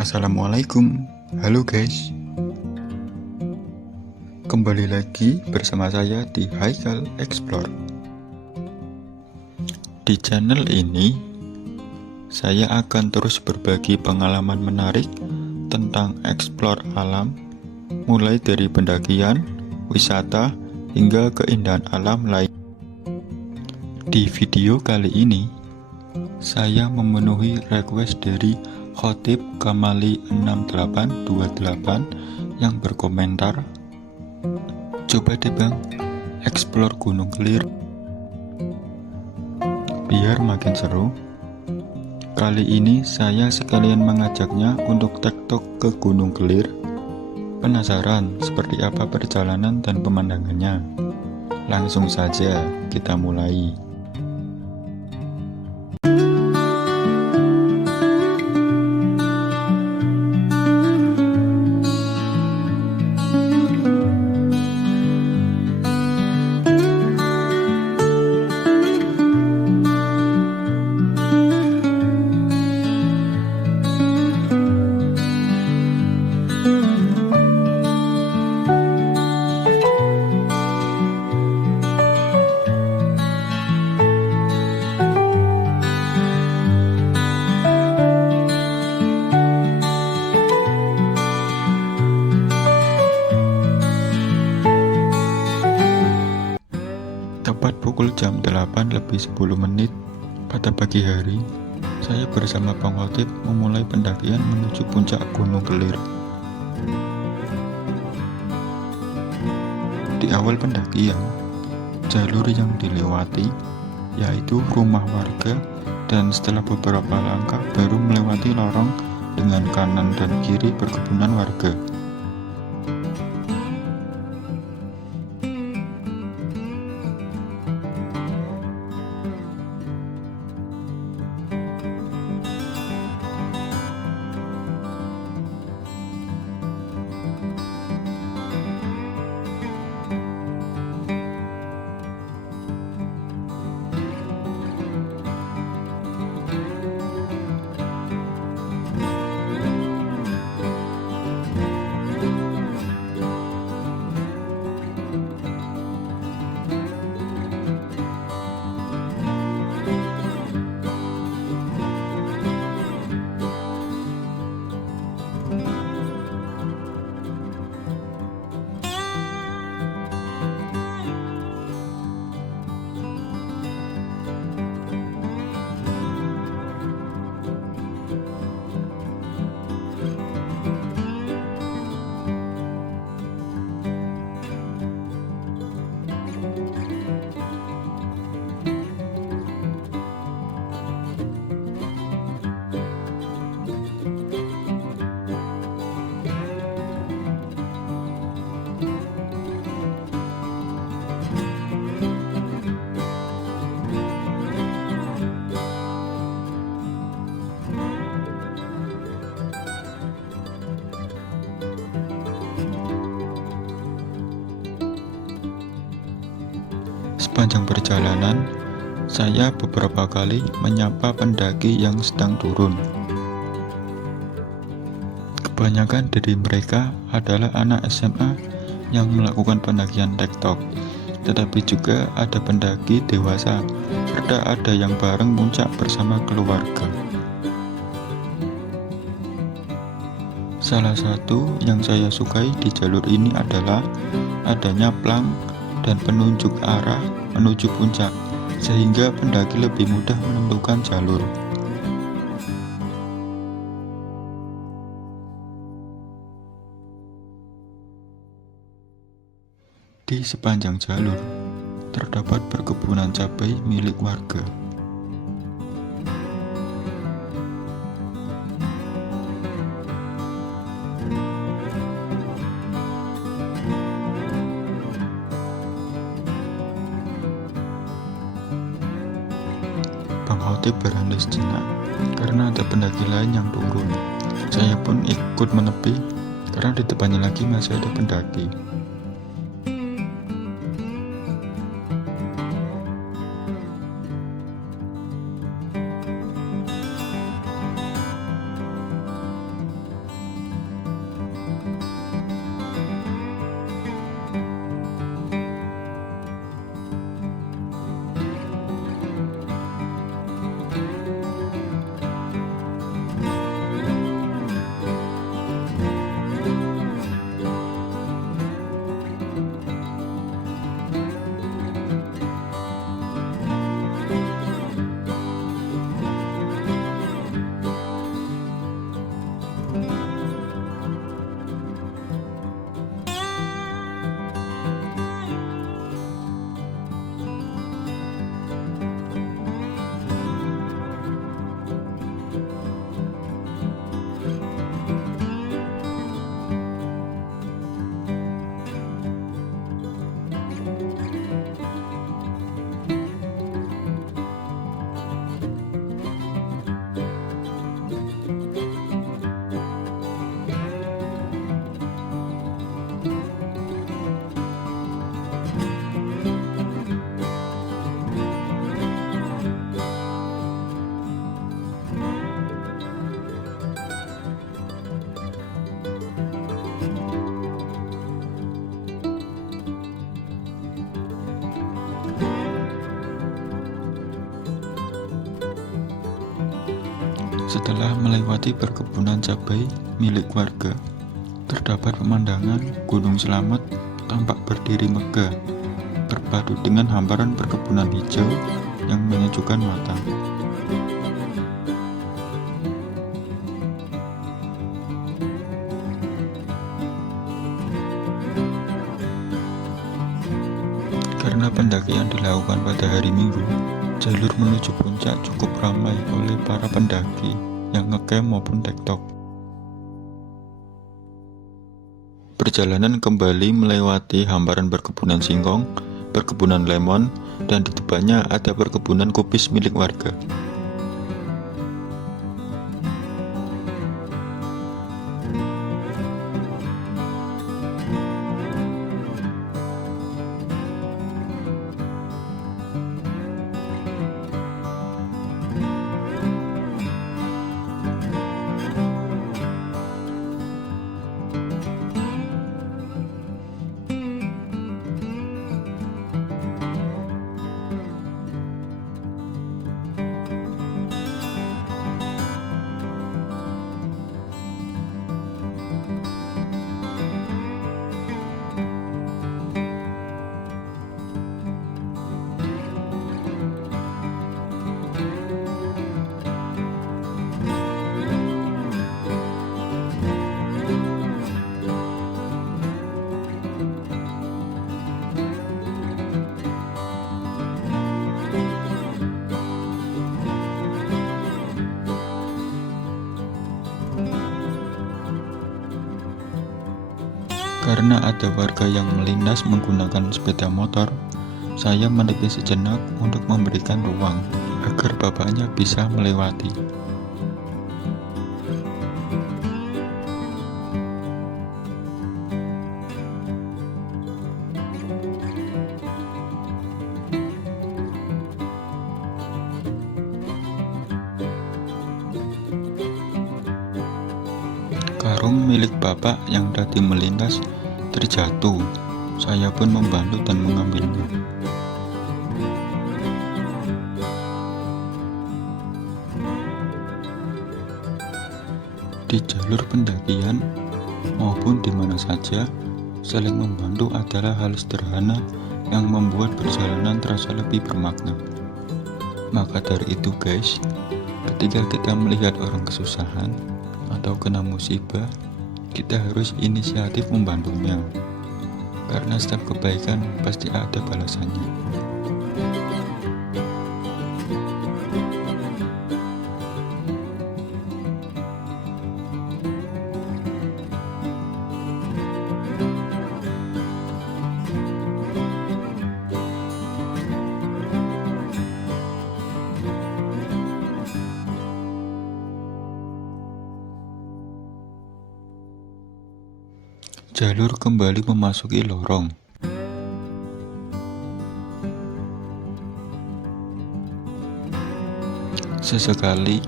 Assalamualaikum, halo guys. Kembali lagi bersama saya di Haikal Explore. Di channel ini, saya akan terus berbagi pengalaman menarik tentang explore alam, mulai dari pendakian, wisata, hingga keindahan alam lain. Di video kali ini, saya memenuhi request dari Khotib Kamali 6828 yang berkomentar, "Coba deh bang, explore Gunung Kelir. Biar makin seru, kali ini saya sekalian mengajaknya untuk tektok ke Gunung Kelir. Penasaran seperti apa perjalanan dan pemandangannya? Langsung saja kita mulai." Tepat pukul jam 8 lebih 10 menit pada pagi hari, saya bersama Bang Khotib memulai pendakian menuju puncak Gunung Kelir. Di awal pendakian, jalur yang dilewati yaitu rumah warga, dan setelah beberapa langkah baru melewati lorong dengan kanan dan kiri perkebunan warga. Sepanjang perjalanan, saya beberapa kali menyapa pendaki yang sedang turun. Kebanyakan dari mereka adalah anak SMA yang melakukan pendakian tektok, tetapi juga ada pendaki dewasa, serta ada yang bareng puncak bersama keluarga. Salah satu yang saya sukai di jalur ini adalah adanya plang dan penunjuk arah menuju puncak, sehingga pendaki lebih mudah menentukan jalur. Di sepanjang jalur terdapat perkebunan cabai milik warga. Bang Khotib berhenti sejenak karena ada pendaki lain yang turun. Saya pun ikut menepi karena di depannya lagi masih ada pendaki. Setelah melewati perkebunan cabai milik warga, terdapat pemandangan Gunung Slamet tampak berdiri megah, berpadu dengan hamparan perkebunan hijau yang menyejukkan mata. Karena pendakian dilakukan pada hari Minggu, jalur menuju puncak cukup ramai oleh para pendaki yang ngecamp maupun tektok. Perjalanan kembali melewati hamparan perkebunan singkong, perkebunan lemon, dan di depannya ada perkebunan kubis milik warga. Karena ada warga yang melintas menggunakan sepeda motor, saya menepi sejenak untuk memberikan ruang agar bapaknya bisa melewati. Karung milik bapak yang tadi melintas terjatuh. Saya pun membantu dan mengambilnya. Di jalur pendakian maupun di mana saja, saling membantu adalah hal sederhana yang membuat perjalanan terasa lebih bermakna. Maka dari itu guys, ketika kita melihat orang kesusahan atau kena musibah, kita harus inisiatif membantunya, karena setiap kebaikan pasti ada balasannya. Jalur kembali memasuki lorong. Sesekali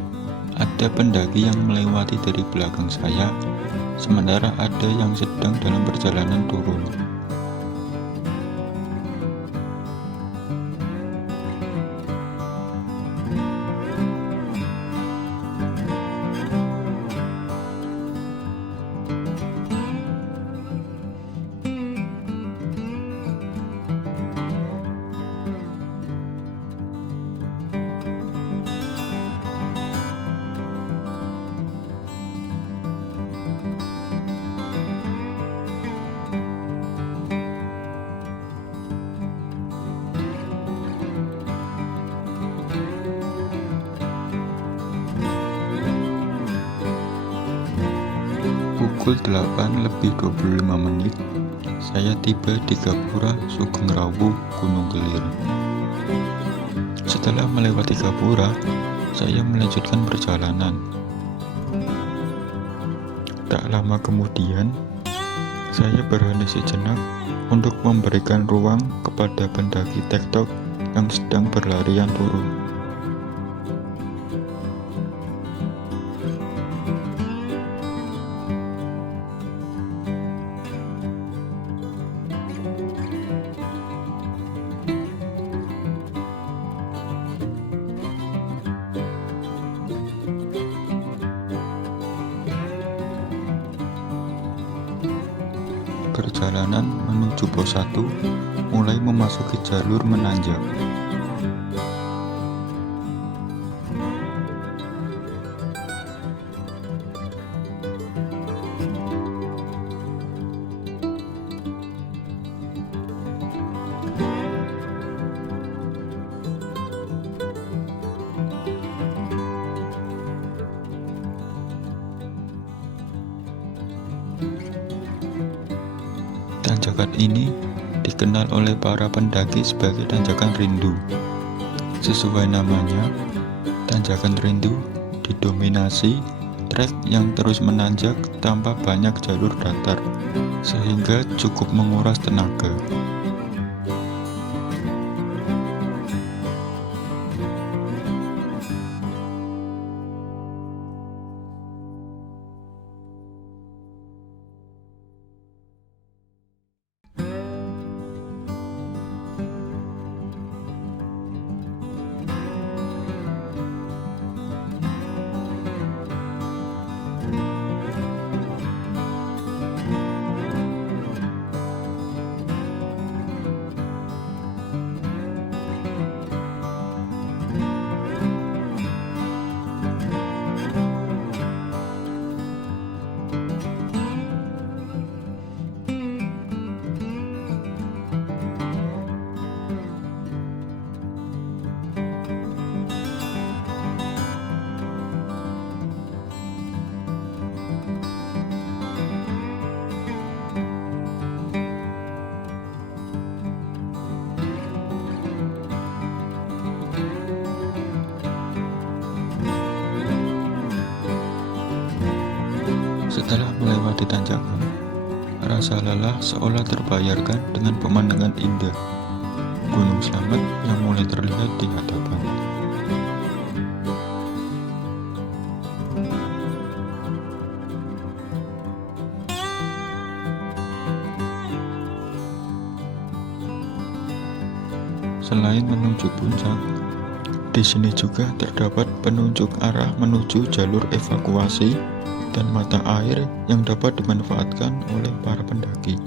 ada pendaki yang melewati dari belakang saya, sementara ada yang sedang dalam perjalanan turun. Pukul 8:25, saya tiba di Gapura Sugeng Rawu, Gunung Kelir. Setelah melewati Gapura, saya melanjutkan perjalanan. Tak lama kemudian, saya berhenti sejenak untuk memberikan ruang kepada pendaki tektok yang sedang berlarian turun. perjalanan menuju pos 1 mulai memasuki jalur menanjak. Tanjakan ini dikenal oleh para pendaki sebagai tanjakan rindu. Sesuai namanya, tanjakan rindu didominasi trek yang terus menanjak tanpa banyak jalur datar, sehingga cukup menguras tenaga. Setelah melewati tanjakan, rasa lelah seolah terbayarkan dengan pemandangan indah Gunung Slamet yang mulai terlihat di hadapan. Selain menuju puncak, di sini juga terdapat penunjuk arah menuju jalur evakuasi dan mata air yang dapat dimanfaatkan oleh para pendaki.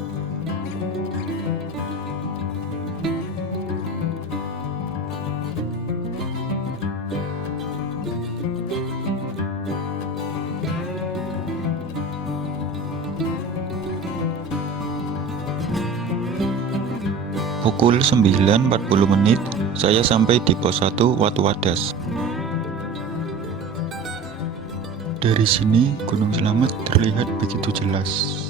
Pukul 9.40 saya sampai di pos 1 Watu Wadas. Dari sini Gunung Slamet terlihat begitu jelas.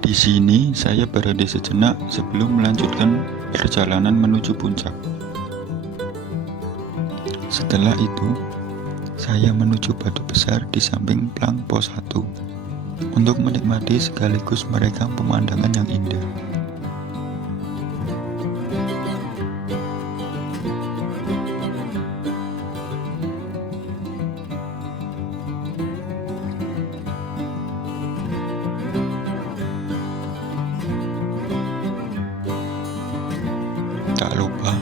Di sini saya berhenti sejenak sebelum melanjutkan perjalanan menuju puncak. Setelah itu, saya menuju batu besar di samping plang pos 1 untuk menikmati sekaligus merekam pemandangan yang indah. Tak lupa,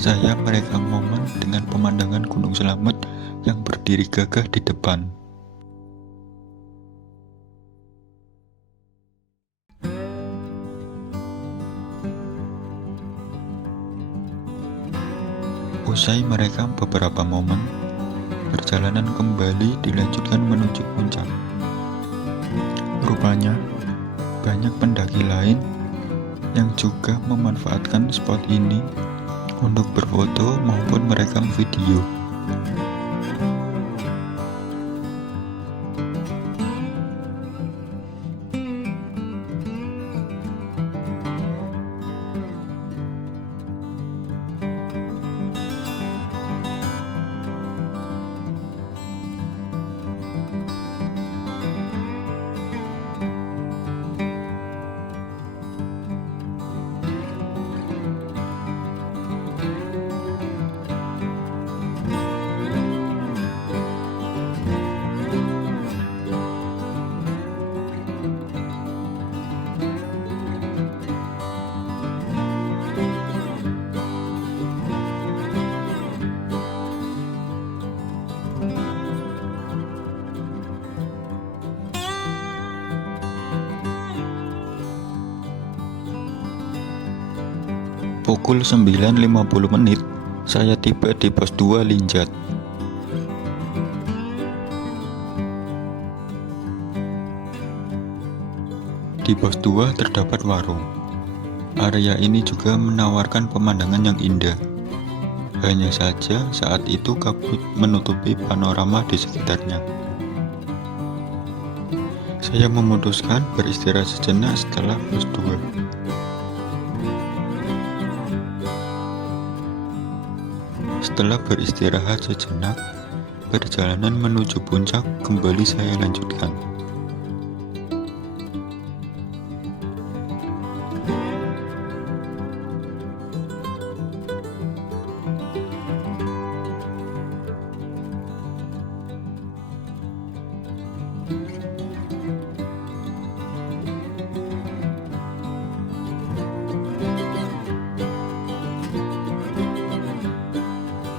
saya merekam momen dengan pemandangan Gunung Slamet yang berdiri gagah di depan. Usai merekam beberapa momen, perjalanan kembali dilanjutkan menuju puncak. Rupanya, banyak pendaki lain yang juga memanfaatkan spot ini untuk berfoto maupun merekam video. Pukul 9.50 saya tiba di pos 2 Linjat. Di pos 2 terdapat warung. Area ini juga menawarkan pemandangan yang indah. Hanya saja saat itu kabut menutupi panorama di sekitarnya. Saya memutuskan beristirahat sejenak setelah pos 2. Setelah beristirahat sejenak, perjalanan menuju puncak kembali saya lanjutkan.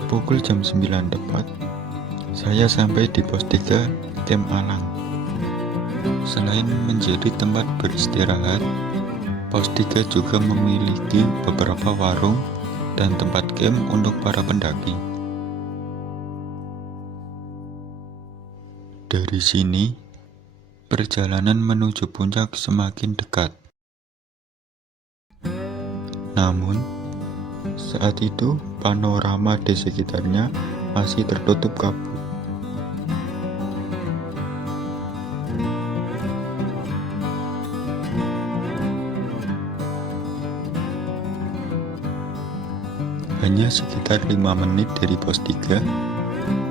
Pukul jam 9 tepat, saya sampai di pos 3 Camp Alang. Selain menjadi tempat beristirahat, pos 3 juga memiliki beberapa warung dan tempat camp untuk para pendaki. Dari sini, perjalanan menuju puncak semakin dekat. Namun, saat itu panorama di sekitarnya masih tertutup kabut. Hanya sekitar 5 menit dari pos 3,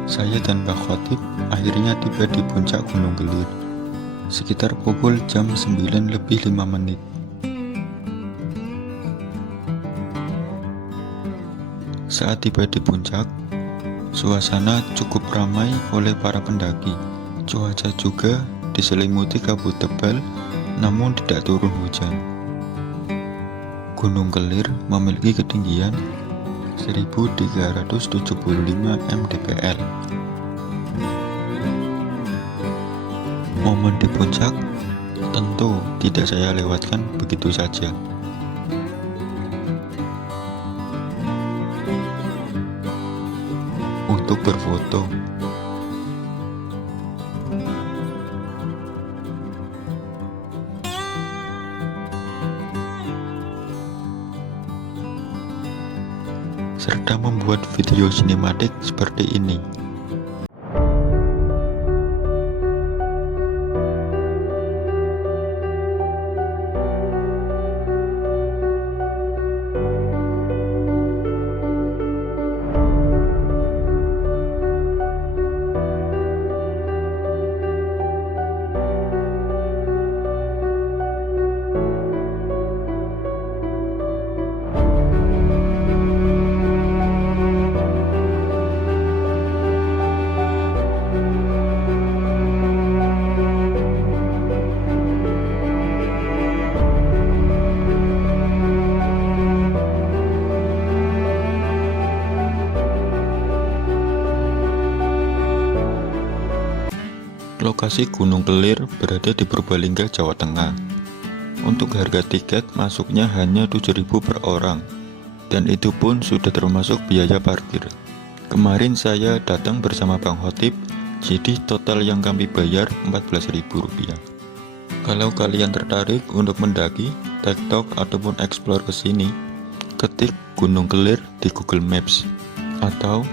saya dan Pak Khotib akhirnya tiba di puncak Gunung Kelir, sekitar pukul jam 9:05. Saat tiba di puncak, suasana cukup ramai oleh para pendaki. Cuaca juga diselimuti kabut tebal, namun tidak turun hujan. Gunung Kelir memiliki ketinggian 1375 mdpl. Momen di puncak tentu tidak saya lewatkan begitu saja. Untuk berfoto, serta membuat video sinematik seperti ini. Lokasi Gunung Kelir berada di Purbalingga, Jawa Tengah. Untuk harga tiket masuknya hanya 7.000 per orang, dan itu pun sudah termasuk biaya parkir. Kemarin saya datang bersama Bang Khotib, jadi total yang kami bayar Rp14.000. Kalau kalian tertarik untuk mendaki, tektok ataupun explore ke sini, ketik Gunung Kelir di Google Maps, atau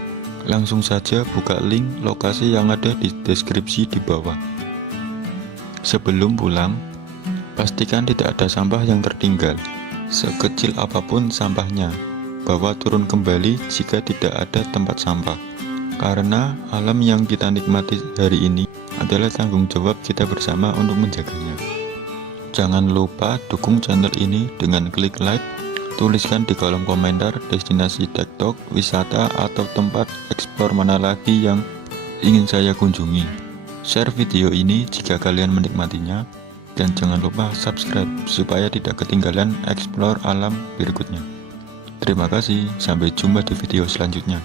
langsung saja buka link lokasi yang ada di deskripsi di bawah. Sebelum pulang, pastikan tidak ada sampah yang tertinggal. Sekecil apapun sampahnya, bawa turun kembali jika tidak ada tempat sampah. Karena alam yang kita nikmati hari ini adalah tanggung jawab kita bersama untuk menjaganya. Jangan lupa dukung channel ini dengan klik like. Tuliskan di kolom komentar destinasi tektok, wisata, atau tempat eksplor mana lagi yang ingin saya kunjungi. Share video ini jika kalian menikmatinya, dan jangan lupa subscribe supaya tidak ketinggalan eksplor alam berikutnya. Terima kasih, sampai jumpa di video selanjutnya.